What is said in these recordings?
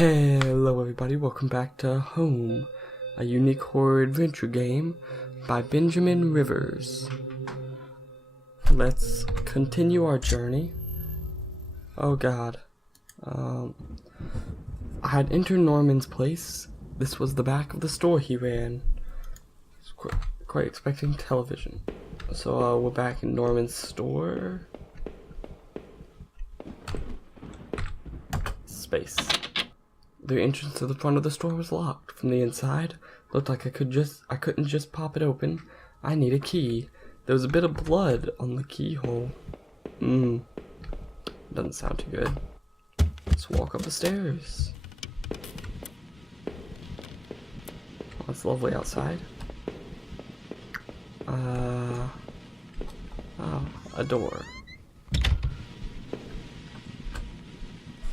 Hello everybody, welcome back to Home, a unique horror adventure game by Benjamin Rivers. Let's continue our journey. Oh god. I had entered Norman's place. This was the back of the store he ran. I was quite expecting television. So we're back in Norman's store. Space. The entrance to the front of the store was locked. From the inside, looked like I couldn't just pop it open. I need a key. There was a bit of blood on the keyhole. Doesn't sound too good. Let's walk up the stairs. Oh, it's lovely outside. Oh, a door.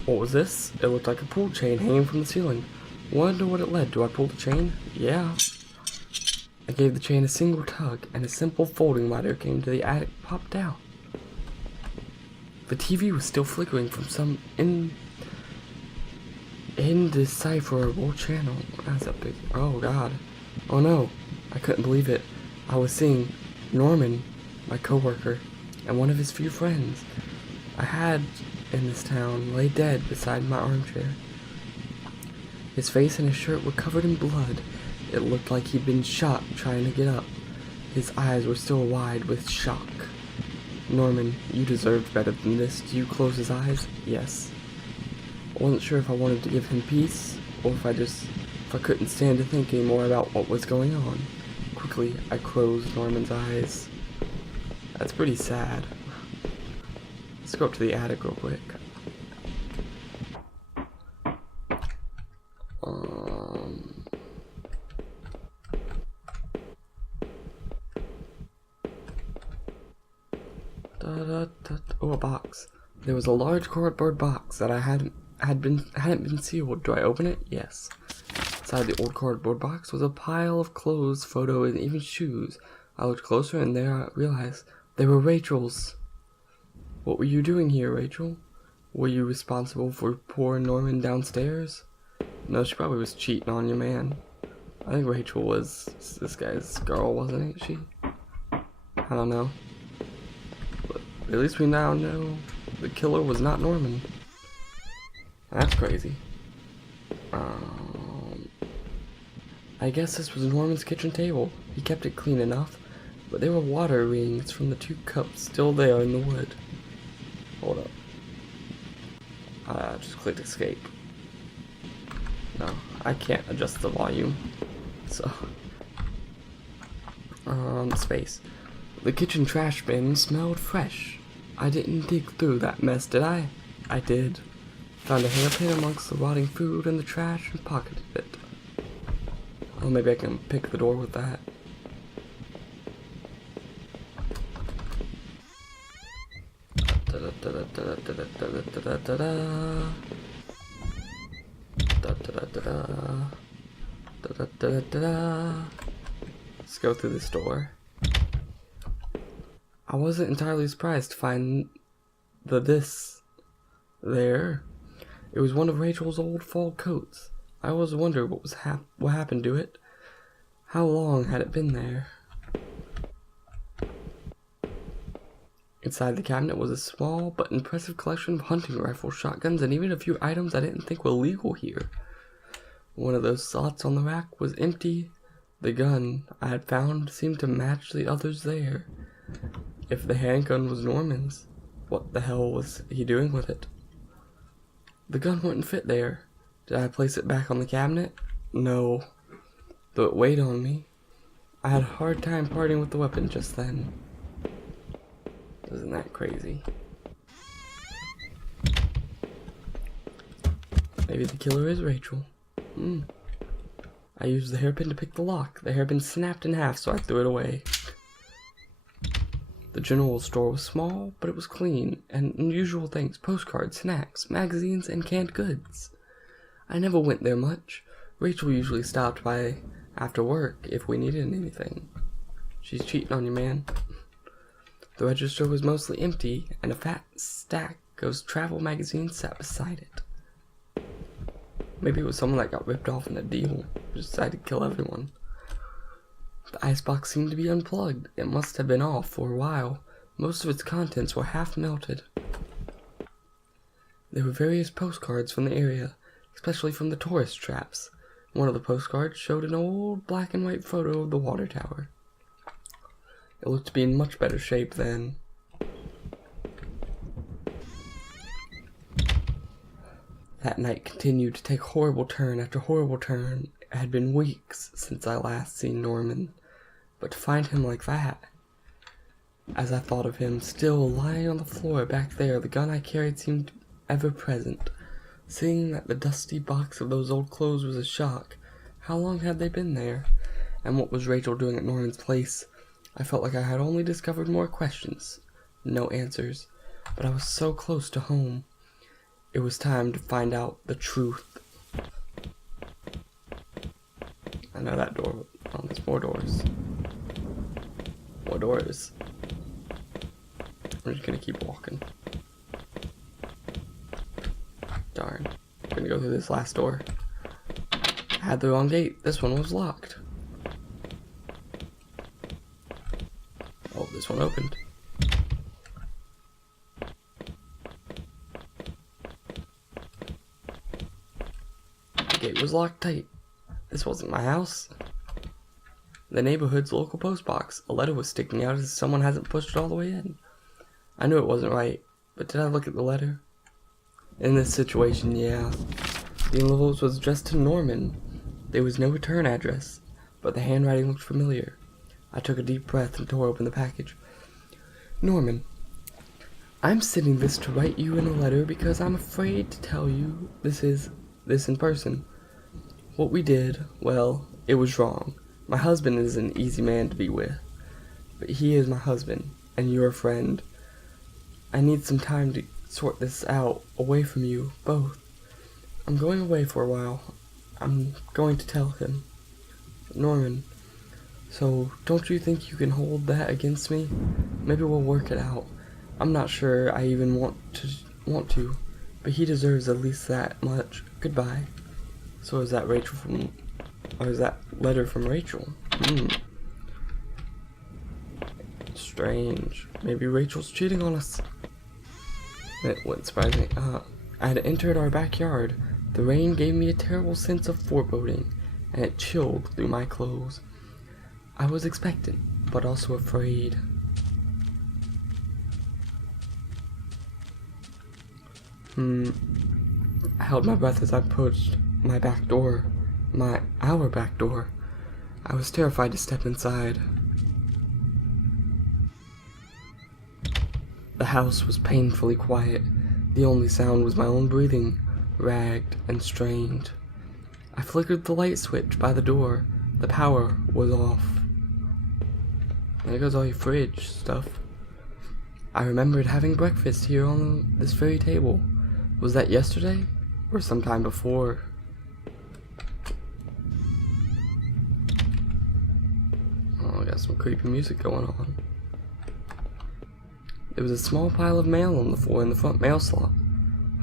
What was this? It looked like a pull chain hanging from the ceiling. Wonder what it led. Do I pull the chain? Yeah. I gave the chain a single tug, and a simple folding ladder came to the attic, popped down. The TV was still flickering from some indecipherable channel. That's a big... Oh god. Oh no. I couldn't believe it. I was seeing Norman, my coworker, and one of his few friends I had in this town lay dead beside my armchair. His face and his shirt were covered in blood. It looked like he'd been shot trying to get up. His eyes were still wide with shock. Norman, you deserved better than this. Do you close his eyes? Yes. I wasn't sure if I wanted to give him peace, or if I couldn't stand to think anymore about what was going on. Quickly, I closed Norman's eyes. That's pretty sad. Let's go up to the attic real quick. Oh, a box. There was a large cardboard box that hadn't been sealed. Do I open it? Yes. Inside the old cardboard box was a pile of clothes, photos, and even shoes. I looked closer, and there I realized they were Rachel's. What were you doing here, Rachel? Were you responsible for poor Norman downstairs? No, she probably was cheating on you, man. I think Rachel was this guy's girl, wasn't she? I don't know. But at least we now know the killer was not Norman. That's crazy. I guess this was Norman's kitchen table. He kept it clean enough, but there were water rings from the 2 cups still there in the wood. Hold up. Just clicked escape. No, I can't adjust the volume. So, space. The kitchen trash bin smelled fresh. I didn't dig through that mess, did I? I did. Found a hairpin amongst the rotting food and the trash and pocketed it. Oh, maybe I can pick the door with that. Let's go through this door. I wasn't entirely surprised to find this there. It was one of Rachel's old fall coats. I always wondered what happened to it. How long had it been there? Inside the cabinet was a small but impressive collection of hunting rifles, shotguns, and even a few items I didn't think were legal here. One of those slots on the rack was empty. The gun I had found seemed to match the others there. If the handgun was Norman's, what the hell was he doing with it? The gun wouldn't fit there. Did I place it back on the cabinet? No. Though it weighed on me. I had a hard time parting with the weapon just then. Isn't that crazy? Maybe the killer is Rachel. I used the hairpin to pick the lock. The hairpin snapped in half, so I threw it away. The general store was small, but it was clean, and unusual things: postcards, snacks, magazines, and canned goods. I never went there much. Rachel usually stopped by after work if we needed anything. She's cheating on you, man. The register was mostly empty, and a fat stack of travel magazines sat beside it. Maybe it was someone that got ripped off in a deal, who decided to kill everyone. The icebox seemed to be unplugged. It must have been off for a while. Most of its contents were half melted. There were various postcards from the area, especially from the tourist traps. One of the postcards showed an old black and white photo of the water tower. It looked to be in much better shape then. That night continued to take horrible turn after horrible turn. It had been weeks since I last seen Norman, but to find him like that. As I thought of him, still lying on the floor back there, the gun I carried seemed ever present. Seeing that the dusty box of those old clothes was a shock. How long had they been there? And what was Rachel doing at Norman's place? I felt like I had only discovered more questions, no answers, but I was so close to home. It was time to find out the truth. I know that door. Oh, there's more doors. More doors. I'm just gonna keep walking. Darn. I'm gonna go through this last door. I had the wrong gate. This one was locked. Oh, this one opened. The gate was locked tight. This wasn't my house. The neighborhood's local post box. A letter was sticking out as if someone hasn't pushed it all the way in. I knew it wasn't right, but did I look at the letter? In this situation, yeah. The envelope was addressed to Norman. There was no return address, but the handwriting looked familiar. I took a deep breath and tore open the package. Norman, I'm sending this to write you in a letter because I'm afraid to tell you this in person. What we did, well, it was wrong. My husband is an easy man to be with, but he is my husband, and you're a friend. I need some time to sort this out away from you, both. I'm going away for a while. I'm going to tell him. Norman, so don't you think you can hold that against me? Maybe we'll work it out. I'm not sure I even want to, but he deserves at least that much. Goodbye. So is that is that letter from Rachel? Strange. Maybe Rachel's cheating on us. It wouldn't surprise me. I had entered our backyard. The rain gave me a terrible sense of foreboding, and it chilled through my clothes. I was expectant, but also afraid. I held my breath as I approached our back door. I was terrified to step inside. The house was painfully quiet. The only sound was my own breathing, ragged and strained. I flickered the light switch by the door. The power was off. There goes all your fridge stuff. I remembered having breakfast here on this very table. Was that yesterday? Or sometime before? Oh, I got some creepy music going on. There was a small pile of mail on the floor in the front mail slot.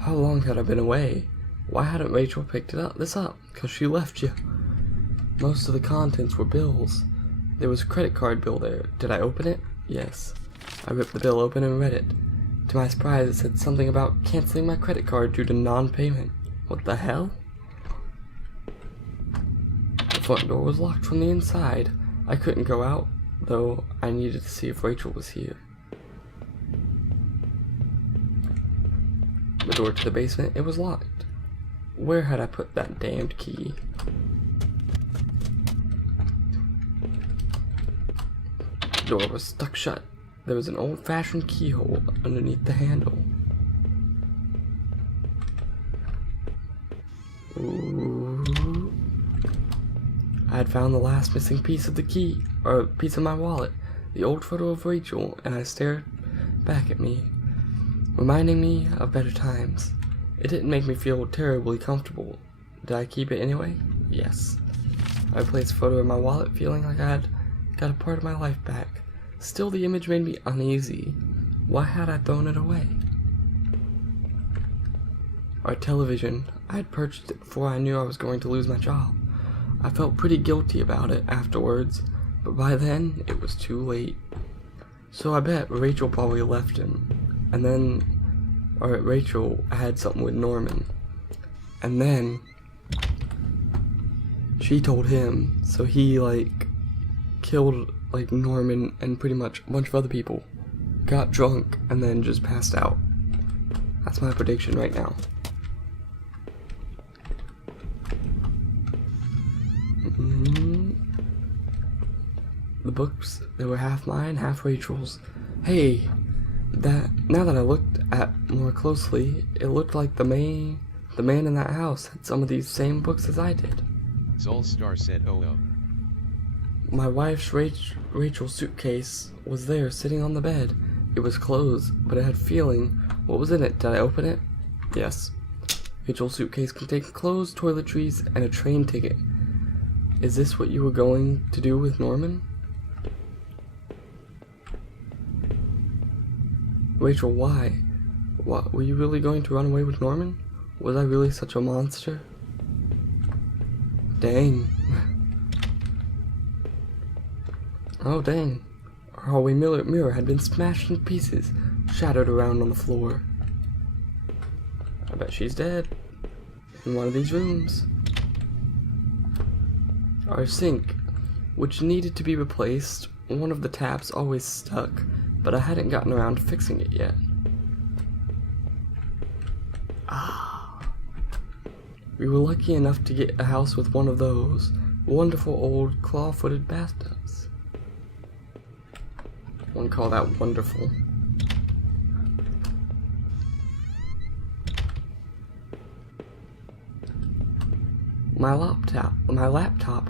How long had I been away? Why hadn't Rachel picked this up? 'Cause she left you. Most of the contents were bills. There was a credit card bill there. Did I open it? Yes. I ripped the bill open and read it. To my surprise, it said something about canceling my credit card due to non-payment. What the hell? The front door was locked from the inside. I couldn't go out, though I needed to see if Rachel was here. The door to the basement, it was locked. Where had I put that damned key? The door was stuck shut. There was an old-fashioned keyhole underneath the handle. Ooh. I had found the last missing piece of the key, or a piece of my wallet, the old photo of Rachel, and I stared back at me, reminding me of better times. It didn't make me feel terribly comfortable. Did I keep it anyway? Yes. I replaced the photo in my wallet, feeling like I had got a part of my life back. Still, the image made me uneasy. Why had I thrown it away? Our television. I had purchased it before I knew I was going to lose my job. I felt pretty guilty about it afterwards, but by then it was too late. So I bet Rachel probably left him. And then, Rachel had something with Norman. And then she told him, so he killed Norman and pretty much a bunch of other people. Got drunk and then just passed out. That's my prediction right now. The books, they were half mine, half Rachel's. Hey, now that I looked at more closely, it looked like the man in that house had some of these same books as I did. Zolstar said, oh. My wife's Rachel's suitcase was there sitting on the bed. It was closed, but it had feeling. What was in it? Did I open it? Yes. Rachel's suitcase contained clothes, toiletries, and a train ticket. Is this what you were going to do with Norman? Rachel, why? What, were you really going to run away with Norman? Was I really such a monster? Dang. Oh, dang. Our hallway mirror had been smashed in pieces, shattered around on the floor. I bet she's dead. In one of these rooms. Our sink, which needed to be replaced, one of the taps always stuck, but I hadn't gotten around to fixing it yet. We were lucky enough to get a house with one of those wonderful old claw-footed bathtubs. One call that wonderful. My laptop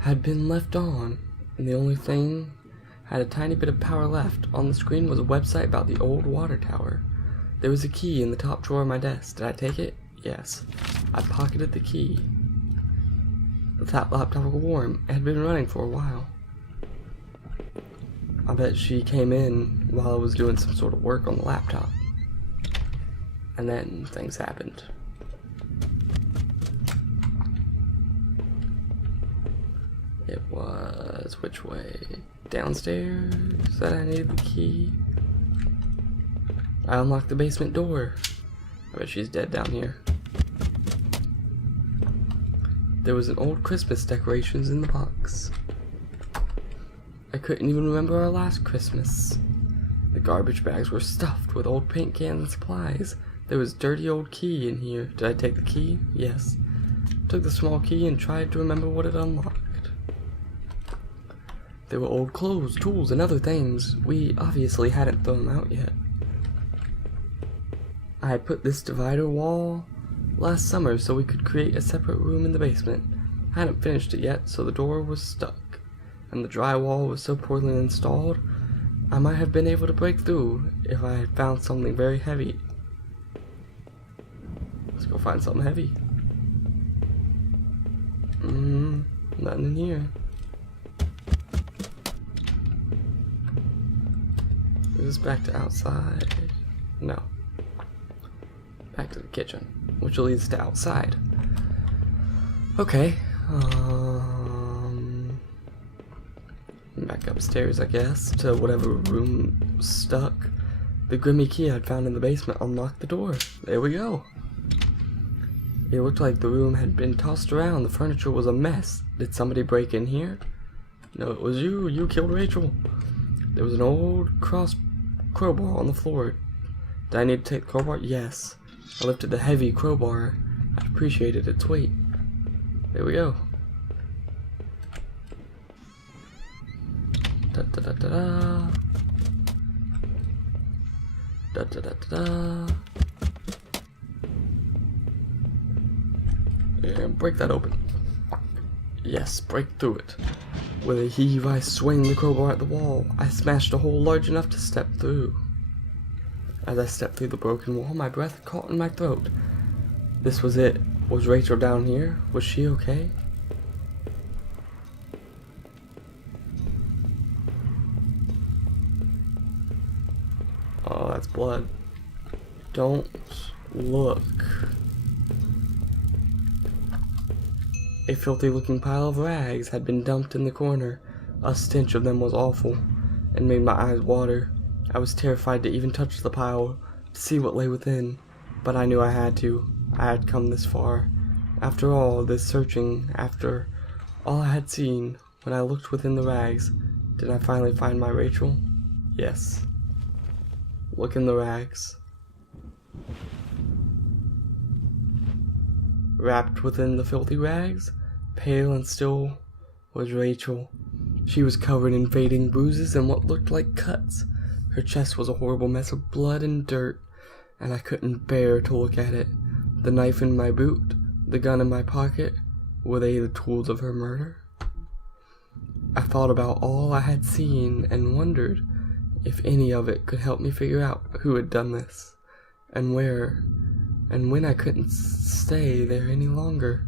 had been left on, and the only thing had a tiny bit of power left. On the screen was a website about the old water tower. There was a key in the top drawer of my desk. Did I take it? Yes. I pocketed the key. That laptop was warm. It had been running for a while. I bet she came in while I was doing some sort of work on the laptop. And then things happened. It was which way? Downstairs? Said I needed the key. I unlocked the basement door. I bet she's dead down here. There was an old Christmas decorations in the box. I couldn't even remember our last Christmas. The garbage bags were stuffed with old paint cans and supplies. There was a dirty old key in here. Did I take the key? Yes. Took the small key and tried to remember what it unlocked. There were old clothes, tools, and other things. We obviously hadn't thrown them out yet. I had put this divider wall last summer so we could create a separate room in the basement. I hadn't finished it yet, so the door was stuck, and the drywall was so poorly installed, I might have been able to break through if I had found something very heavy. Let's go find something heavy. Nothing in here. Is this back to outside? No. Back to the kitchen, which leads to outside. Okay. Back upstairs, I guess, to whatever room stuck. The grimy key I'd found in the basement unlocked the door. There we go. It looked like the room had been tossed around. The furniture was a mess. Did somebody break in here? No, it was you. You killed Rachel. There was an old crowbar on the floor. Did I need to take the crowbar? Yes. I lifted the heavy crowbar. I appreciated its weight. There we go. Da da da da da. Da da da da da. And break that open. Yes, break through it. With a heave, I swung the crowbar at the wall. I smashed a hole large enough to step through. As I stepped through the broken wall, my breath caught in my throat. This was it. Was Rachel down here? Was she okay? Oh, that's blood. Don't Look. A filthy looking pile of rags had been dumped in the corner. A stench of them was awful and made my eyes water. I was terrified to even touch the pile to see what lay within, but I knew I had to. I had come this far. After all this searching, after all I had seen, when I looked within the rags, did I finally find my Rachel? Yes. Look in the rags. Wrapped within the filthy rags, pale and still, was Rachel. She was covered in fading bruises and what looked like cuts. Her chest was a horrible mess of blood and dirt, and I couldn't bear to look at it. The knife in my boot, the gun in my pocket, were they the tools of her murder? I thought about all I had seen and wondered if any of it could help me figure out who had done this, and where, and when I couldn't stay there any longer.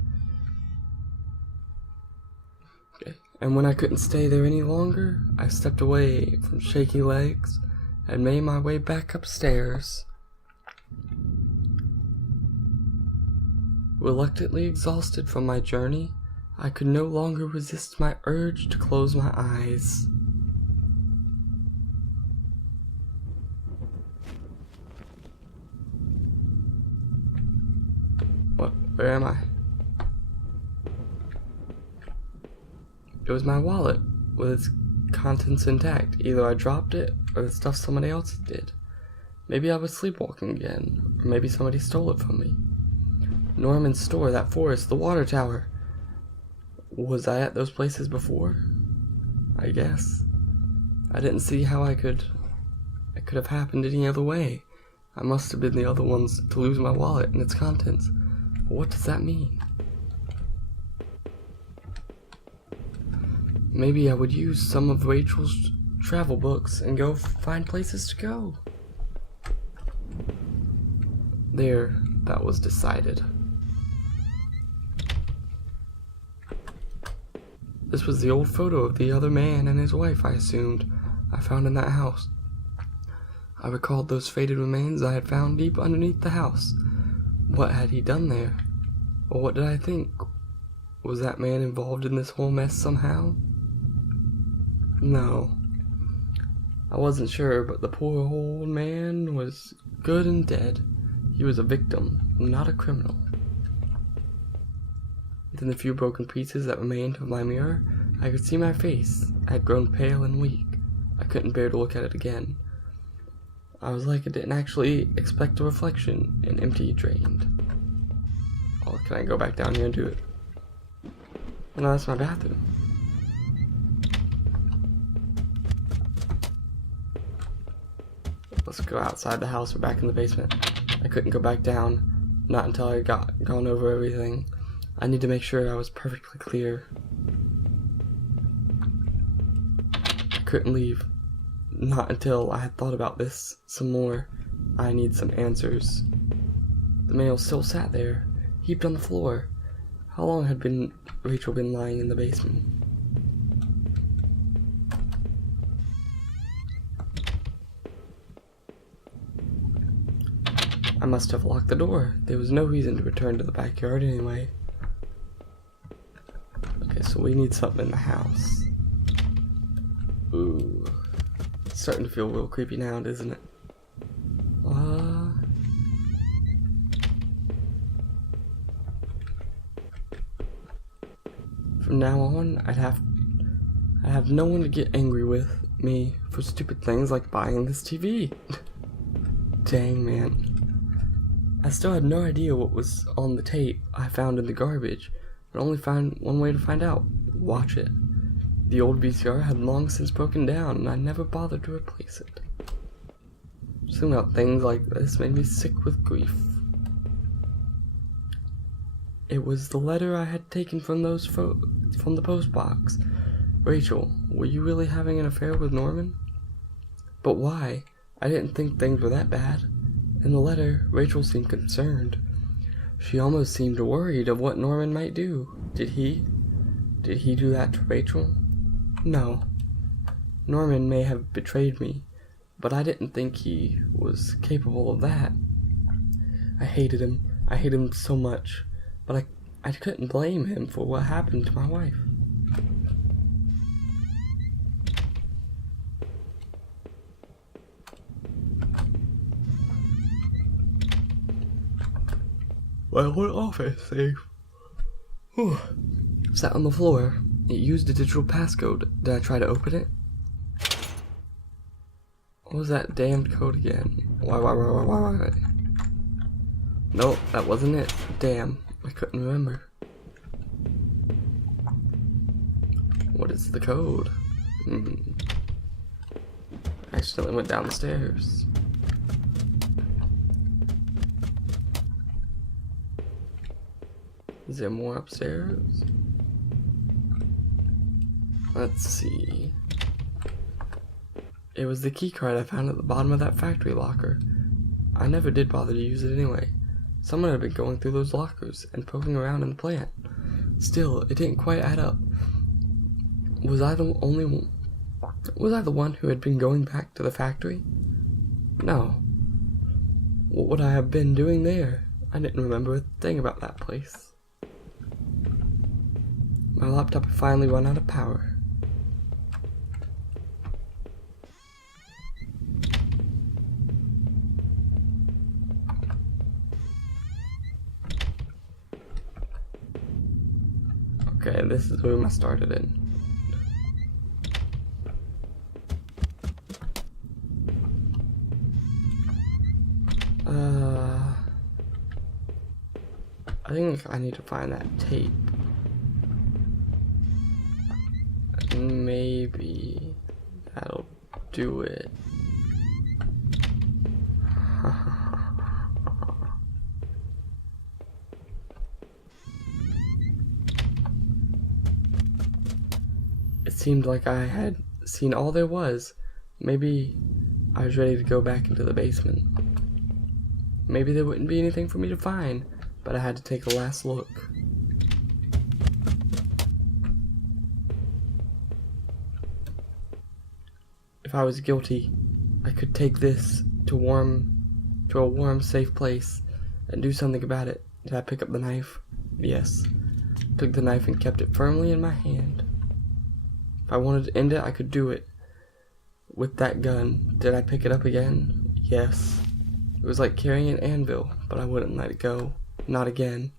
And when I couldn't stay there any longer, I stepped away from shaky legs and made my way back upstairs. Reluctantly exhausted from my journey, I could no longer resist my urge to close my eyes. Where am I? It was my wallet, with its contents intact. Either I dropped it, or the stuff somebody else did. Maybe I was sleepwalking again, or maybe somebody stole it from me. Norman's store, that forest, the water tower. Was I at those places before? I guess. I didn't see how it could have happened any other way. I must have been the other ones to lose my wallet and its contents. But what does that mean? Maybe I would use some of Rachel's travel books and go find places to go. There, that was decided. This was the old photo of the other man and his wife, I assumed, I found in that house. I recalled those faded remains I had found deep underneath the house. What had he done there? Or what did I think? Was that man involved in this whole mess somehow? No. I wasn't sure, but the poor old man was good and dead. He was a victim, not a criminal. Within the few broken pieces that remained of my mirror, I could see my face. I had grown pale and weak. I couldn't bear to look at it again. I was like I didn't actually expect a reflection, and empty, drained. Oh, can I go back down here and do it? No, that's my bathroom. Let's go outside the house. We're back in the basement. I couldn't go back down, not until I gone over everything. I need to make sure I was perfectly clear. I couldn't leave, not until I had thought about this some more. I need some answers. The mail still sat there, heaped on the floor. How long had Rachel been lying in the basement? I must have locked the door. There was no reason to return to the backyard anyway. Okay, so we need something in the house. Ooh. It's starting to feel real creepy now, isn't it? From now on, I'd have no one to get angry with me for stupid things like buying this TV. Dang, man. I still had no idea what was on the tape I found in the garbage, but only found one way to find out. Watch it. The old VCR had long since broken down, and I never bothered to replace it. Something about things like this made me sick with grief. It was the letter I had taken from from the post box. Rachel, were you really having an affair with Norman? But why? I didn't think things were that bad. In the letter, Rachel seemed concerned. She almost seemed worried of what Norman might do. Did he do that to Rachel? No. Norman may have betrayed me, but I didn't think he was capable of that. I hated him. I hated him so much. But I couldn't blame him for what happened to my wife. My whole office safe. Whew. Sat on the floor. It used a digital passcode. Did I try to open it? What was that damned code again? Why? Nope, that wasn't it. Damn, I couldn't remember. What is the code? I accidentally went down the stairs. Is there more upstairs? Let's see. It was the key card I found at the bottom of that factory locker. I never did bother to use it anyway. Someone had been going through those lockers and poking around in the plant. Still, it didn't quite add up. Was I the one who had been going back to the factory? No. What would I have been doing there? I didn't remember a thing about that place. My laptop had finally run out of power. Okay, this is the room I started in. I think I need to find that tape. Maybe that'll do it. It seemed like I had seen all there was. Maybe I was ready to go back into the basement. Maybe there wouldn't be anything for me to find, but I had to take a last look. If I was guilty, I could take this to a warm, safe place and do something about it. Did I pick up the knife? Yes. Took the knife and kept it firmly in my hand. If I wanted to end it, I could do it. With that gun, did I pick it up again? Yes. It was like carrying an anvil, but I wouldn't let it go. Not again.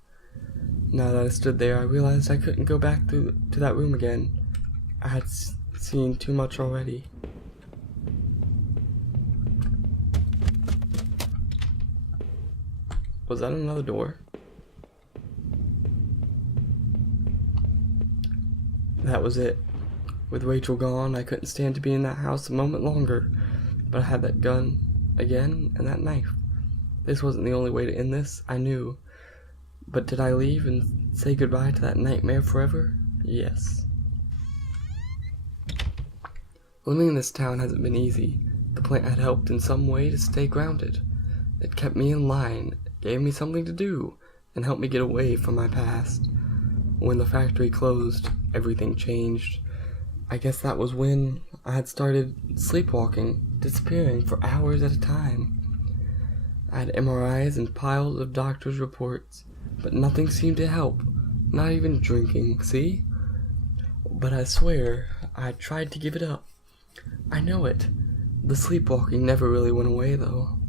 Now that I stood there, I realized I couldn't go back to that room again. I had seen too much already. Was that another door? That was it. With Rachel gone, I couldn't stand to be in that house a moment longer. But I had that gun again and that knife. This wasn't the only way to end this, I knew. But did I leave and say goodbye to that nightmare forever? Yes. Living in this town hasn't been easy. The plant had helped in some way to stay grounded. It kept me in line, gave me something to do, and helped me get away from my past. When the factory closed, everything changed. I guess that was when I had started sleepwalking, disappearing for hours at a time. I had MRIs and piles of doctors' reports, but nothing seemed to help, not even drinking, see? But I swear, I tried to give it up. I know it. The sleepwalking never really went away, though.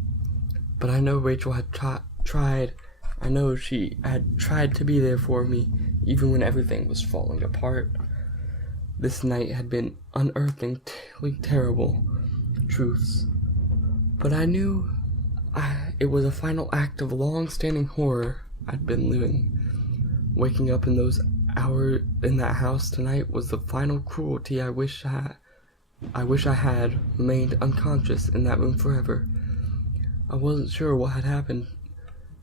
But I know Rachel had tried. I know she had tried to be there for me, even when everything was falling apart. This night had been unearthing terrible truths. But I knew it was a final act of long-standing horror I'd been living. Waking up in those hours in that house tonight was the final cruelty. I wish I had remained unconscious in that room forever. I wasn't sure what had happened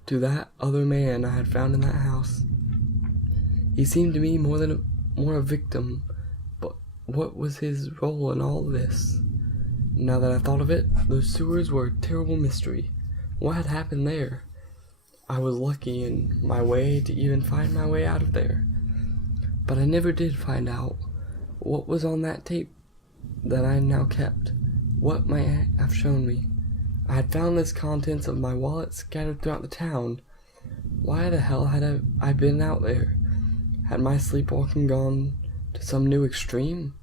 to that other man I had found in that house. He seemed to me more a victim, but what was his role in all this? Now that I thought of it, those sewers were a terrible mystery. What had happened there? I was lucky in my way to even find my way out of there. But I never did find out what was on that tape that I now kept. What might have shown me? I had found this contents of my wallet scattered throughout the town. Why the hell had I been out there? Had my sleepwalking gone to some new extreme?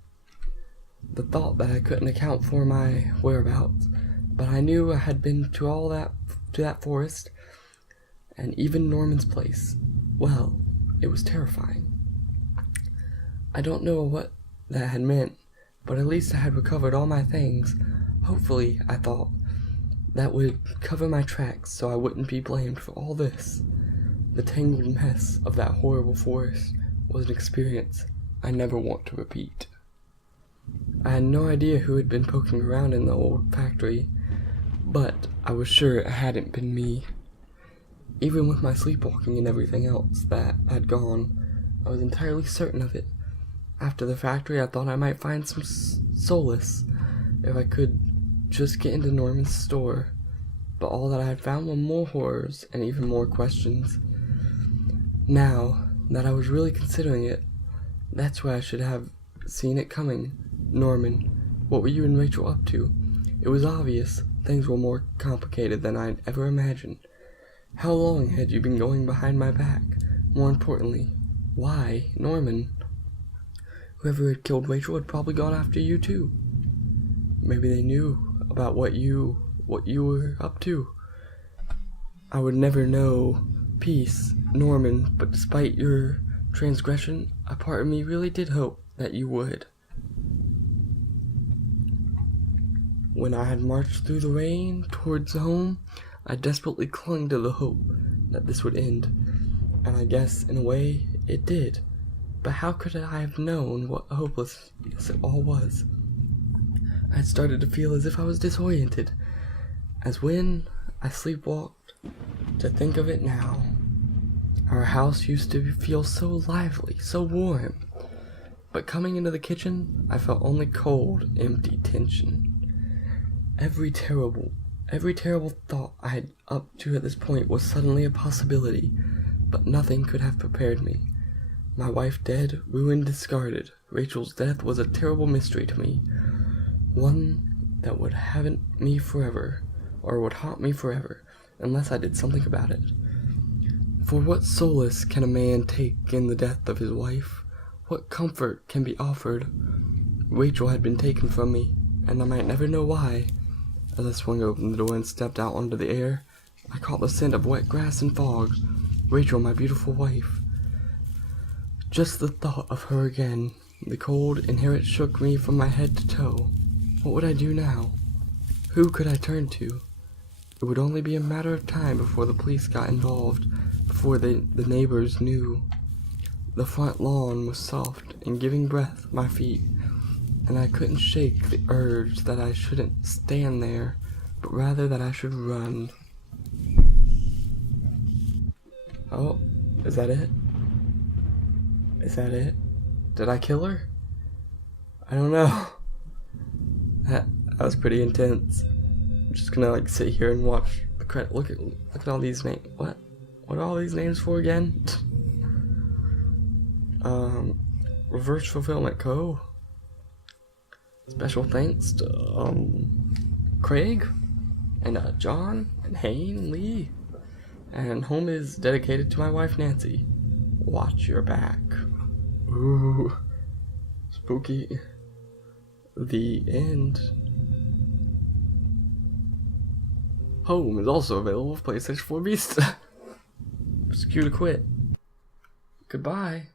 The thought that I couldn't account for my whereabouts, but I knew I had been to that forest, and even Norman's place. Well, it was terrifying. I don't know what that had meant, but at least I had recovered all my things. Hopefully, I thought, that would cover my tracks so I wouldn't be blamed for all this. The tangled mess of that horrible forest was an experience I never want to repeat. I had no idea who had been poking around in the old factory, but I was sure it hadn't been me. Even with my sleepwalking and everything else that had gone, I was entirely certain of it. After the factory, I thought I might find some solace if I could just get into Norman's store, but all that I had found were more horrors and even more questions. Now that I was really considering it, that's where I should have seen it coming. Norman, what were you and Rachel up to? It was obvious things were more complicated than I'd ever imagined. How long had you been going behind my back? More importantly, why Norman? Whoever had killed Rachel had probably gone after you too. Maybe they knew about what you were up to. I would never know peace, Norman, but despite your transgression, a part of me really did hope that you would. When I had marched through the rain towards home, I desperately clung to the hope that this would end, and I guess, in a way, it did. But how could I have known what hopelessness it all was? I had started to feel as if I was disoriented, as when I sleepwalked. To think of it now, our house used to feel so lively, so warm, but coming into the kitchen, I felt only cold, empty tension. Every terrible thought I had up to at this point was suddenly a possibility, but nothing could have prepared me. My wife dead, ruined, discarded. Rachel's death was a terrible mystery to me, one that would haunt me forever, unless I did something about it. For what solace can a man take in the death of his wife? What comfort can be offered? Rachel had been taken from me, and I might never know why. As I swung open the door and stepped out onto the air, I caught the scent of wet grass and fog. Rachel, my beautiful wife. Just the thought of her again. The cold inherent shook me from my head to toe. What would I do now? Who could I turn to? It would only be a matter of time before the police got involved, before the neighbors knew. The front lawn was soft and giving breath my feet, and I couldn't shake the urge that I shouldn't stand there, but rather that I should run. Oh, is that it? Is that it? Did I kill her? I don't know. That was pretty intense. I'm just gonna sit here and watch the credit. Look at all these names. What are all these names for again? Reverse Fulfillment Co. Special thanks to Craig and John and Hayne and Lee. And home is dedicated to my wife Nancy. Watch your back. Ooh, spooky. The end. Home is also available for PlayStation 4 Vista. Just cue to quit. Goodbye.